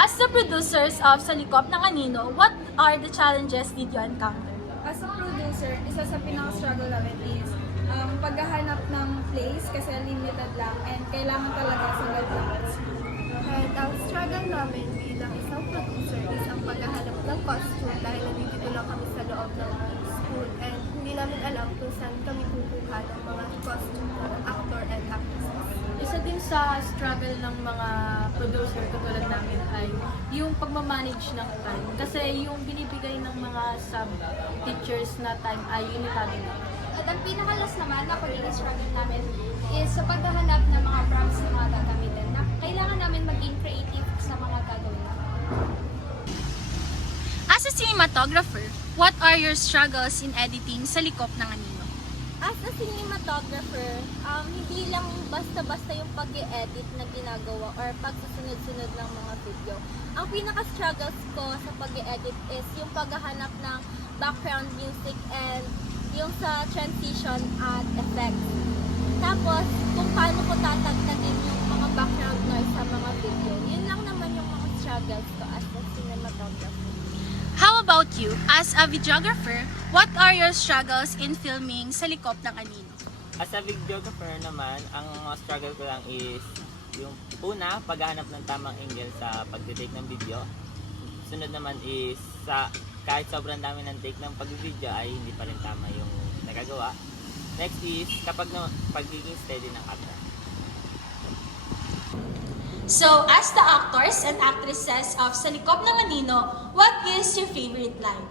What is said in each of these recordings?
as the producers of Sa Likop ng Anino, what are the challenges did you encounter? As a producer, isa sa pinaka-struggle namin is paghahanap ng place kasi limited lang and kailangan talaga sa guidelines. And ang struggle namin bilang isang producer is ang paghahanap ng costume dahil nandito lang kami sa loob ng school and hindi namin alam kung saan kami kukuha ng mga costume ng actor and actresses. Isa din sa struggle ng mga producer katulad namin ay yung pagmamanage ng time. Kasi yung binibigay ng mga sub-teachers na time ay limitado na. At ang pinakalas naman na pagiging struggle namin is sa paghahanap ng mga prompts na mga gagamitin na kailangan namin maging creative sa mga gagawin. As a cinematographer, what are your struggles in editing Sa Likop ng Anino? As a cinematographer, hindi lang basta-basta yung pag-edit na ginagawa or pagsusunod-sunod ng mga video. Ang pinaka-struggles ko sa pag-edit is yung paghahanap ng background music and yung sa transition at effect. Tapos, kung paano ko tatagtagin yung mga background noise sa mga video. Yun lang naman yung mga struggles ko as a cinematographer. How about you? As a videographer, what are your struggles in filming Sa Likop ng Anino? As a videographer naman, ang mga struggle ko lang is yung una, paghahanap ng tamang angle sa pag-take ng video. Sunod naman is kahit sobrang dami ng take ng pag-video ay hindi pa rin tama yung nagagawa. Next is pagiging steady ng camera. So, as the actors and actresses of Sa Likop ng Anino, what is your favorite line?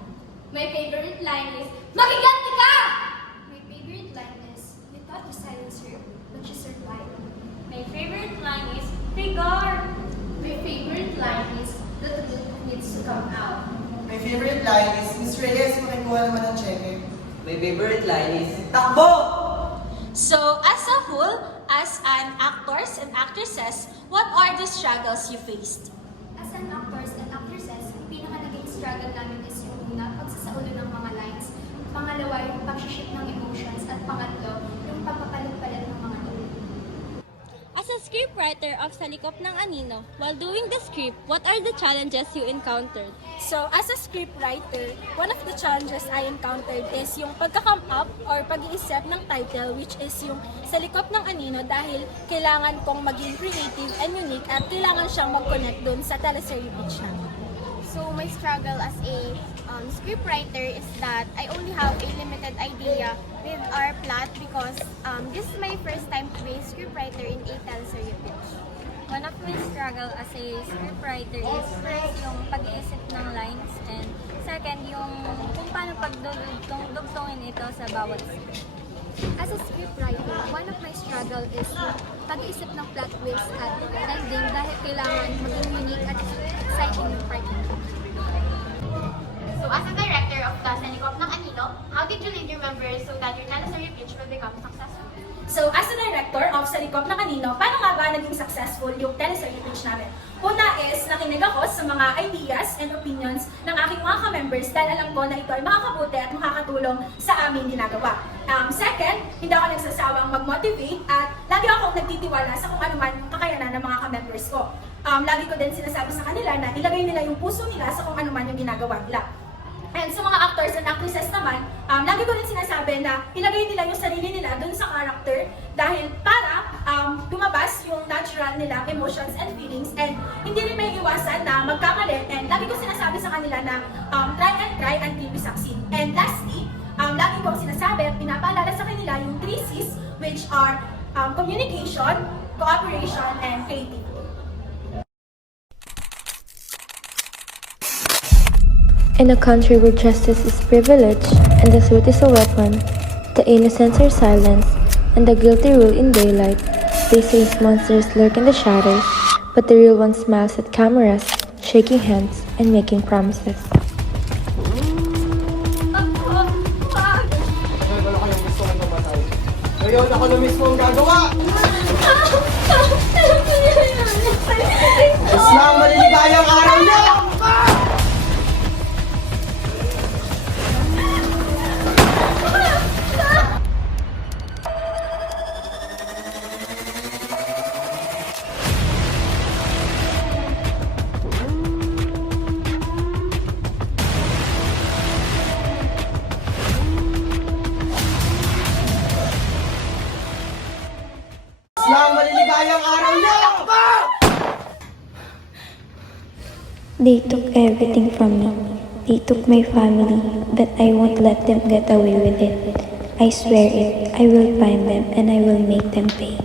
My favorite line is, Makiganti ka! My favorite line is, we thought to silence her, but she survived. My favorite line is, Rigor! My favorite line is, the truth needs to come out. My favorite line is, Miss Reyes, makikuha naman ng cheque. My favorite line is, Takbo! So, as a whole, as an actors and actresses, what are the struggles you faced? As an actors and actresses, yung pinaka naging struggle namin is yung una, pagsasaulo ng mga lines. Pangalawa, yung pag-shift ng emotions. At pangatlo, yung pagpapalit-palit ng mga tone. As a scriptwriter of Sa Likop ng Anino, while doing the script, what are the challenges you encountered? So, as a scriptwriter, one of the challenges I encountered is yung pagka-come up or pag-iisip ng title, which is yung Sa Likop ng Anino, dahil kailangan kong maging creative and unique at kailangan siyang mag-connect dun sa teleserye pitch namin. So my struggle as a scriptwriter is that I only have a limited idea with our plot because this is my first time to be a scriptwriter in a teleserye pitch. One of my struggle as a scriptwriter is first yung pag-iisip ng lines and second yung kung paano pagdugtongin ito sa bawat scene. As a scriptwriter, one of my struggle is yung pag-iisip ng plot twists at ending dahil kailangan maging unique at exciting yung part nito. So as a director of the Sa Likop ng Anino, how did you lead your members so that your teleserye pitch will become successful? So, as a director of Sa Likop ng Anino, paano nga ba naging successful yung teleserye pitch namin? Una is, nakinig ako sa mga ideas and opinions ng aking mga ka-members dahil alam ko na ito ay makakabuti at makakatulong sa aming ginagawa. Second, hindi ako nagsasawang mag-motivate at lagi akong nagtitiwala sa kung ano man yung kakayanan ng mga ka-members ko. Lagi ko din sinasabi sa kanila na ilagay nila yung puso nila sa kung ano man yung ginagawa nila. And sa mga actors and actresses naman, lagi ko rin sinasabi na ilagay nila yung sarili nila dun sa character dahil para tumabas yung natural nilang emotions and feelings and hindi rin may iwasan na magkamali and lagi ko sinasabi sa kanila na try until we succeed. And lastly, lagi kong sinasabi at pinapaalala sa kanila yung 3 C's which are communication, cooperation, and creativity. In a country where justice is privilege and the truth is a weapon, the innocents are silenced and the guilty rule in daylight. They say monsters lurk in the shadows, but the real one smiles at cameras, shaking hands and making promises. Ngayon ako na mismo ang gagawa! Diyos na ang maliligayang araw niya! They took everything from me. They took my family, but I won't let them get away with it. I swear it. I will find them and I will make them pay.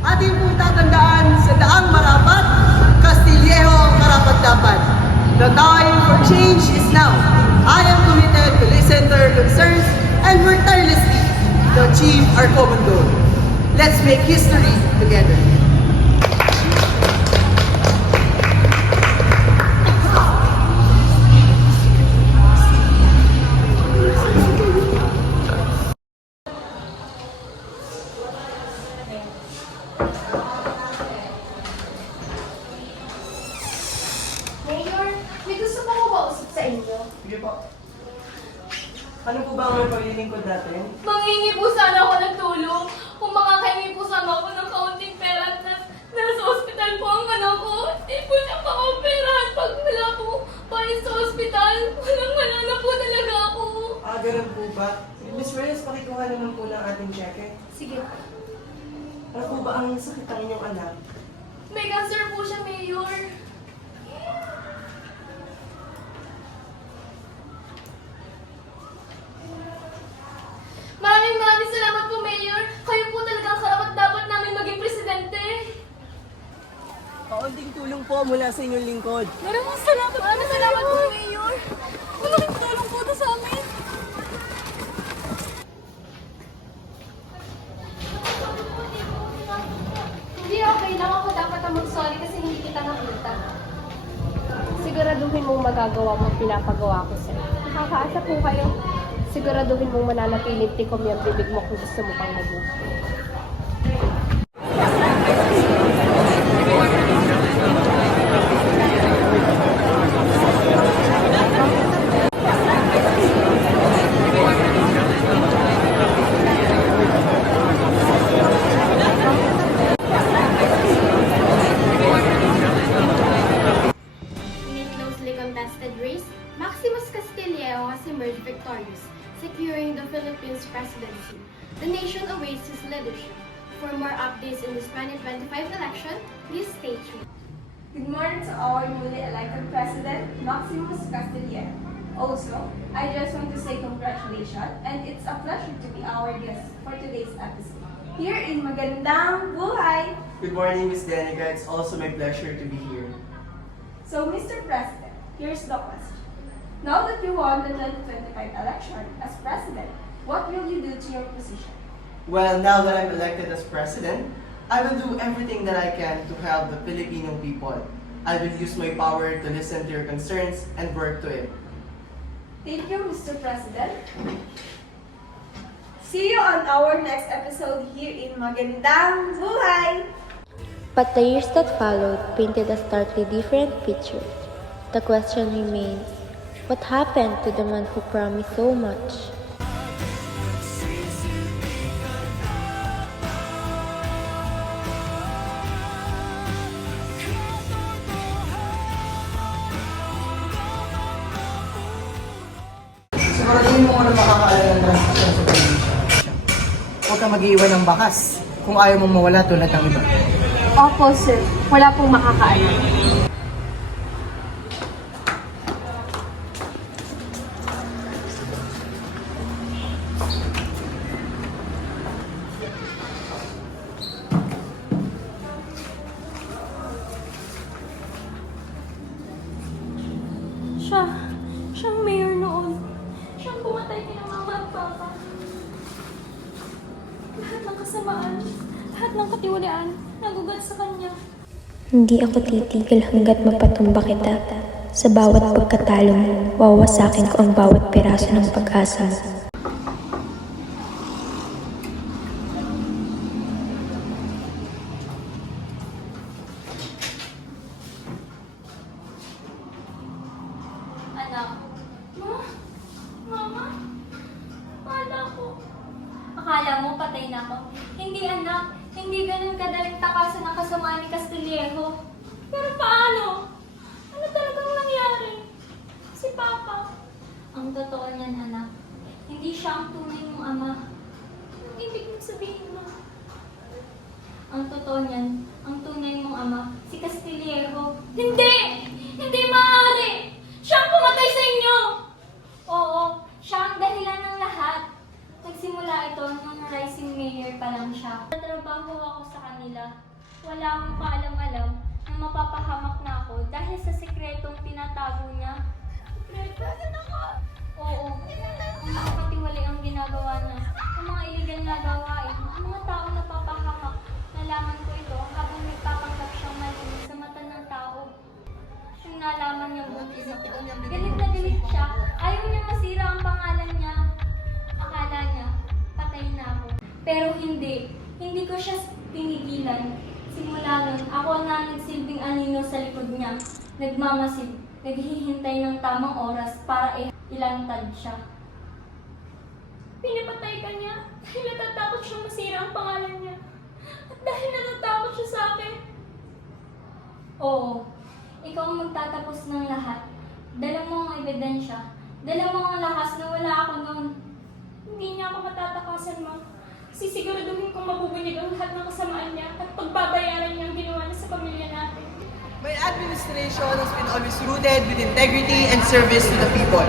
Ating po tatandaan sa daang marapat, Castillejo ang karapat-dapat. The time for change is now. I am committed to listen to your concerns and work tirelessly to achieve our common goal. Let's make history together. Mayor, may gusto po ko kausap sa inyo. Sige po. Ano po ba ang may paglilingkod natin? Mangingi po sana ako ng tulong. Kung makakahingi po sana ako ng kaunting pera at nasa ospital po ang anak ko. Hindi po siya pa-operahan pag wala po palis sa ospital. Walang-wala na po talaga ako. Ganun po ba? Miss Reyes, pakikuha naman po ng ating cheque. Sige. Ano po ba ang sakit ng inyong anak? May cancer po siya, Mayor. Maraming salamat po, Mayor. Kayo po talaga ang karapat-dapat namin maging presidente. Kaunting tulong po mula sa inyong lingkod. Maraming salamat po, Mayor. Malaking tulong po ito sa amin. Hindi okay lang ako dapat ang mag-sorry kasi hindi kita nakita. Siguraduhin mong magagawa mo ang pinapagawa ko sa'yo. Nakakaasa po kayo. Siguraduhin mong mananatiling tikom yung bibig mo kung gusto mo pang mabuhay. In a closely contested race, Maximus Castillejo has emerged victorious, securing the Philippines presidency. The nation awaits his leadership. For more updates in this 2025 election, please stay tuned. Good morning to our newly elected president, Maximus Castillejo. Also, I just want to say congratulations and it's a pleasure to be our guest for today's episode. Here in Magandang Buhay! Good morning, Miss Danica. It's also my pleasure to be here. So, Mr. President, here's the question. Now that you won the 2025 election as president, what will you do to your position? Well, now that I'm elected as president, I will do everything that I can to help the Filipino people. I will use my power to listen to your concerns and work to it. Thank you, Mr. President. See you on our next episode here in Magandang Buhay! But the years that followed painted a starkly different picture. The question remains, what happened to the man who promised so much? Siguraduhin mo na makakaalala ng transaksyon sa probinsya. Huwag kang mag-iwan ng bakas kung ayaw mong mawala tulad ng iba. Opo, sir. Wala pong makakaalam. Siyang mayor noon. Siyang pumatay kina mama at papa. Lahat ng kasamaan, lahat ng katiwalaan, nagugat sa kanya. Hindi ako titigil hanggat mapatumba kita. Sa bawat pagkatalo mo, wawasakin ko ang bawat piraso ng pag-asa mo. Anak. Ma? Mama? Akala ko, Akala mo patay na ako? Hindi anak, hindi ganun kadaling takasan ang kasamaan ni Castillejo. Pero paano? Ano talagang nangyari? Si Papa. Ang totoo niyan anak, hindi siya ang tunay mong ama. Anong ibig mong sabihin mo? Ang totoo niyan, ang tunay mong ama, si Castillejo. Hindi! Hindi maaari! Siya ang pumatay sa inyo! Oo, siya ang dahilan ng lahat. Nagsimula ito nung rising mayor pa lang siya. Natrabaho ako sa kanila. Wala akong kaalam-alam na mapapahamak na ako dahil sa sekretong tinatago niya. Sekreto? Oo. Ang nakakatiwali ang ginagawa niya. Ang mga illegal na gawain, ang mga tao na papahamak. Nalaman ko ito habang nagpapanggap siyang malinis sa mata ng tao. Yung nalaman niya buntis ako. Galit na galit siya. Ayaw niya masira ang pangalan niya. Akala niya, patay na ako. Pero hindi. Hindi ko siya pinigilan. Simula nun, ako na nagsilbing anino sa likod niya. Nagmamasid. Naghihintay ng tamang oras para ilantad siya. Pinapatay ka niya dahil natatakot siya masira ang pangalan niya. At dahil natatakot siya sa akin. Oo, ikaw ang magtatapos ng lahat. Dala mo ang ebidensya. Dala mo ang lakas na wala ako noon. Hindi niya ako matatakasan, Ma. Sisiguraduhin kong mabubunig ang lahat ng kasamaan niya at pagbabayaran niya ang ginawa niya sa pamilya natin. My administration has been always rooted with integrity and service to the people.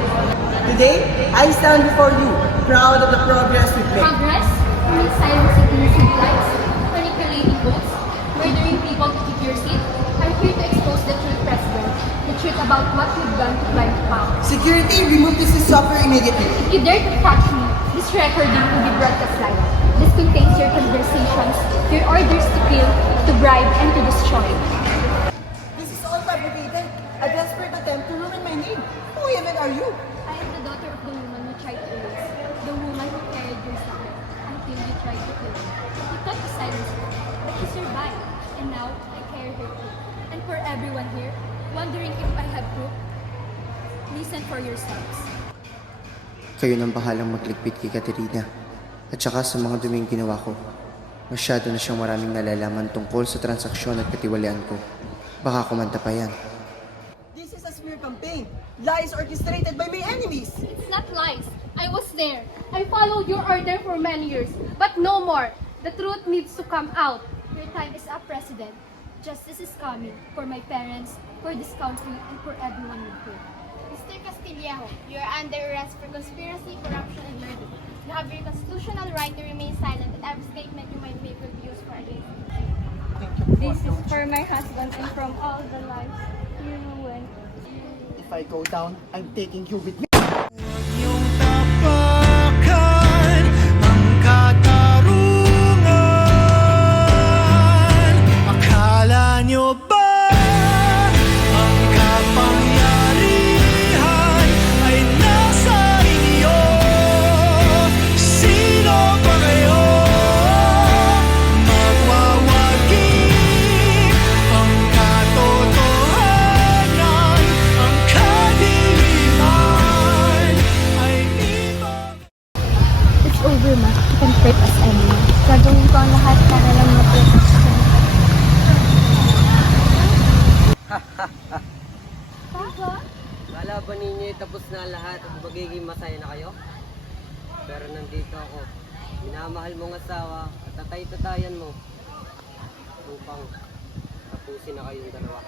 Today, I stand before you, proud of the progress we've made. Progress? Silencing innocent lives, manipulating votes, murdering people to keep your seat. I'm here to expose the truth, President. The truth about what you've done to climb to power. Security, remove this software immediately. If you dare to touch me, this recording will be broadcast live. This contains your conversations, your orders to kill, to bribe, and to destroy. This is all fabricated. A desperate attempt to ruin my name. Who even are you? I am the daughter of the woman you tried to erase, the woman who carried your secret until you tried to kill her. You thought to silence her, but she survived, and now I carry her too. And for everyone here, wondering if I have proof, listen for yourselves. Kayo nang bahalang magligpit kay Caterina. At saka sa mga duming ginawa ko. Masyado na siyang maraming nalalaman tungkol sa transaksyon at katiwalian ko. Baka kumanta pa yan. This is a smear campaign. Lies orchestrated by my enemies. It's not lies. I was there. I followed your order for many years, but no more. The truth needs to come out. Your time is up, President. Justice is coming for my parents, for this country, and for everyone you here. Mr. Castillejo, you are under arrest for conspiracy, corruption, and murder. You have your constitutional right to remain silent, and every statement you might make will be used for against you. This is for my husband and from all the lives you ruined. If I go down, I'm taking you with me. Yung tapakan ang katarungan. Akala nyo ba ang kapangyarihan ay nasa inyo? Sino ba kayo? Magwawagi ang katotohanan, ang kadiliman ay ibang. It's over, Ma. You can hurt us anymore. Gagawin ko ang lahat para lang ma-protect ka. Papa? Kala ba ninyo tapos na lahat at magiging masaya na kayo? Pero nandito ako. Minamahal mong asawa at tatay-tatayan mo upang tapusin na kayong dalawa.